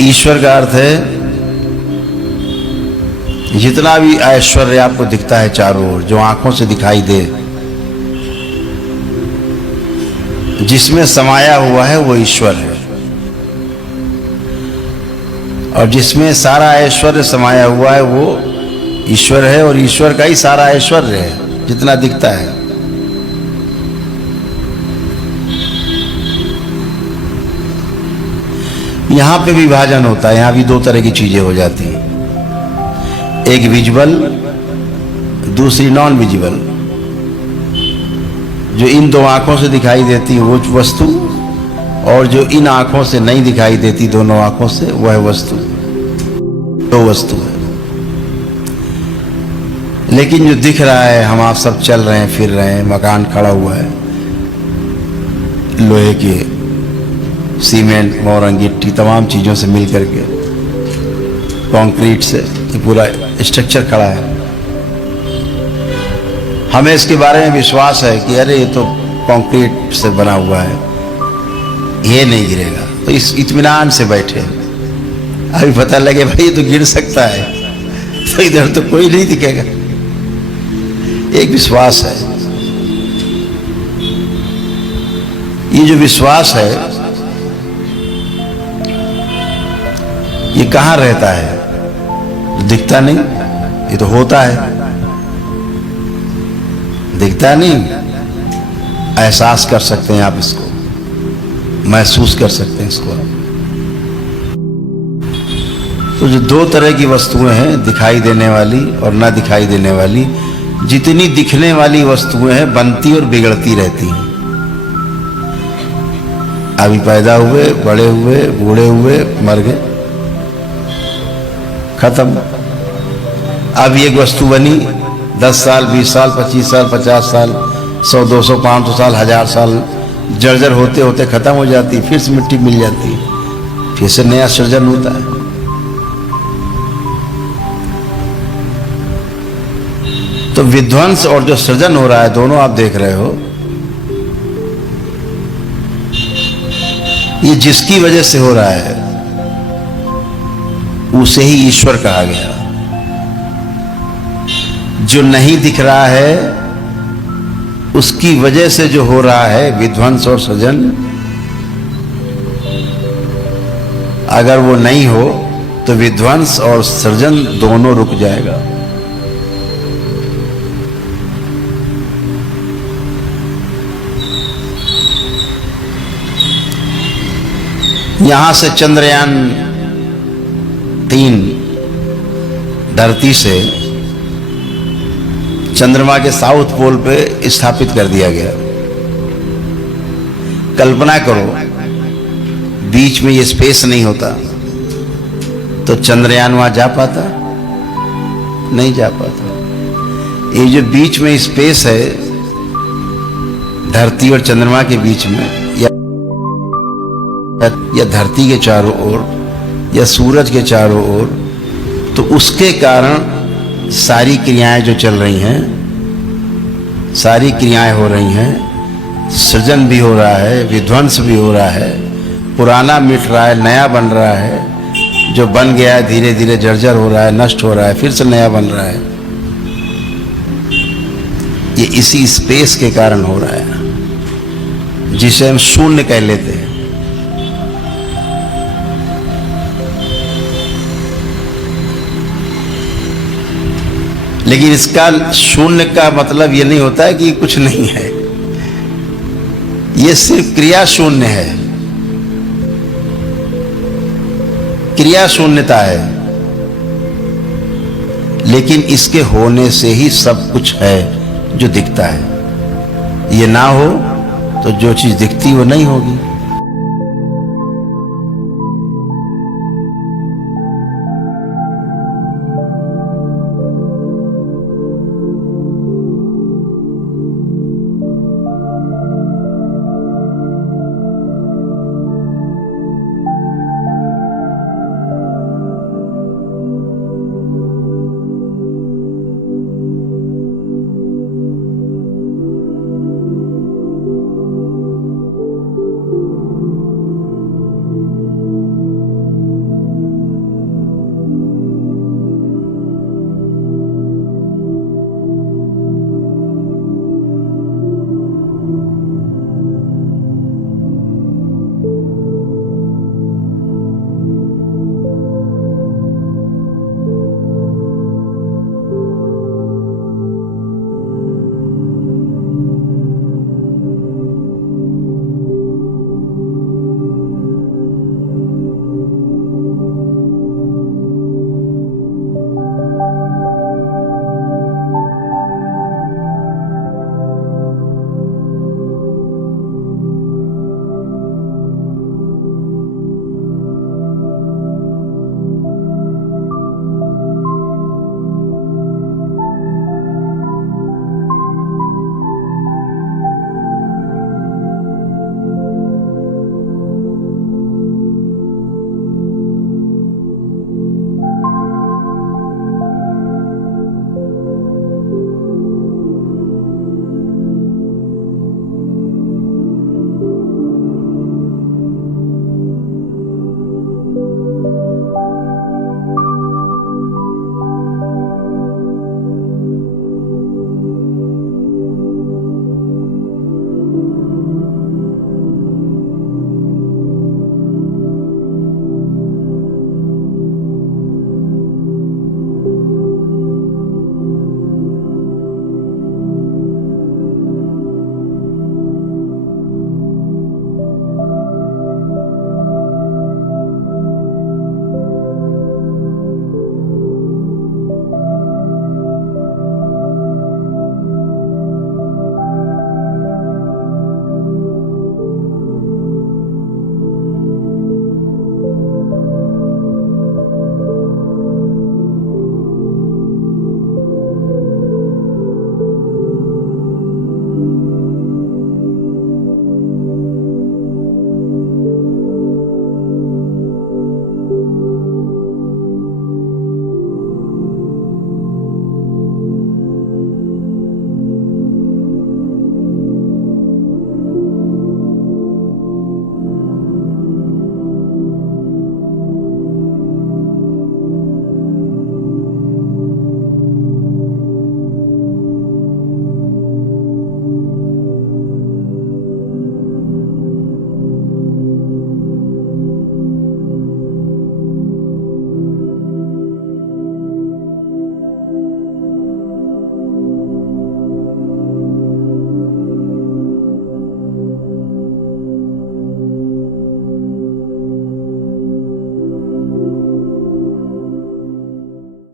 ईश्वर का अर्थ है जितना भी ऐश्वर्य आपको दिखता है चारों ओर, जो आंखों से दिखाई दे, जिसमें समाया हुआ है वो ईश्वर है। और जिसमें सारा ऐश्वर्य समाया हुआ है वो ईश्वर है, और ईश्वर का ही सारा ऐश्वर्य है जितना दिखता है। यहां पे विभाजन होता है, यहां भी दो तरह की चीजें हो जाती हैं, एक विजुअल, दूसरी नॉन विजुअल। जो इन दो आंखों से दिखाई देती है वो वस्तु, और जो इन आंखों से नहीं दिखाई देती दोनों आंखों से वह वस्तु, दो वस्तु है। लेकिन जो दिख रहा है, हम आप सब चल रहे हैं, फिर रहे हैं, मकान खड़ा हुआ है लोहे के, सीमेंट, मोरंग, गिट्टी, तमाम चीजों से मिल करके, कंक्रीट से पूरा स्ट्रक्चर खड़ा है। हमें इसके बारे में विश्वास है कि अरे ये तो कंक्रीट से बना हुआ है, ये नहीं गिरेगा, तो इस इत्मीनान से बैठे। अभी पता लगे भाई ये तो गिर सकता है, तो इधर तो कोई नहीं दिखेगा। एक विश्वास है। ये जो विश्वास है ये कहां रहता है? दिखता नहीं, ये तो होता है। दिखता नहीं, एहसास कर सकते हैं आप इसको, महसूस कर सकते हैं इसको। तो जो दो तरह की वस्तुएं हैं, दिखाई देने वाली और ना दिखाई देने वाली, जितनी दिखने वाली वस्तुएं हैं बनती और बिगड़ती रहती हैं। अभी पैदा हुए, बड़े हुए, बूढ़े हुए, मर गए, खत्म। अब एक वस्तु बनी 10 साल, 20 साल, 25 साल, 50 साल, 100, 200, 500 साल, 1000 साल जर्जर होते होते खत्म हो जाती, फिर से मिट्टी मिल जाती, फिर से नया सृजन होता है। तो विध्वंस और जो सृजन हो रहा है दोनों आप देख रहे हो, ये जिसकी वजह से हो रहा है उसे ही ईश्वर कहा गया। जो नहीं दिख रहा है उसकी वजह से जो हो रहा है विध्वंस और सृजन, अगर वो नहीं हो तो विध्वंस और सृजन दोनों रुक जाएगा। यहां से चंद्रयान 3 धरती से चंद्रमा के साउथ पोल पे स्थापित कर दिया गया। कल्पना करो बीच में ये स्पेस नहीं होता तो चंद्रयान वहां जा पाता? नहीं जा पाता। ये जो बीच में स्पेस है धरती और चंद्रमा के बीच में, या धरती के चारों ओर, या सूरज के चारों ओर, तो उसके कारण सारी क्रियाएं जो चल रही हैं, सारी क्रियाएं हो रही हैं, सृजन भी हो रहा है, विध्वंस भी हो रहा है, पुराना मिट रहा है, नया बन रहा है, जो बन गया है धीरे धीरे जर्जर हो रहा है, नष्ट हो रहा है, फिर से नया बन रहा है। ये इसी स्पेस के कारण हो रहा है जिसे हम शून्य कह लेते हैं। लेकिन इसका शून्य का मतलब ये नहीं होता है कि कुछ नहीं है, ये सिर्फ क्रिया शून्य है, क्रिया शून्यता है। लेकिन इसके होने से ही सब कुछ है जो दिखता है। ये ना हो तो जो चीज दिखती वो नहीं होगी।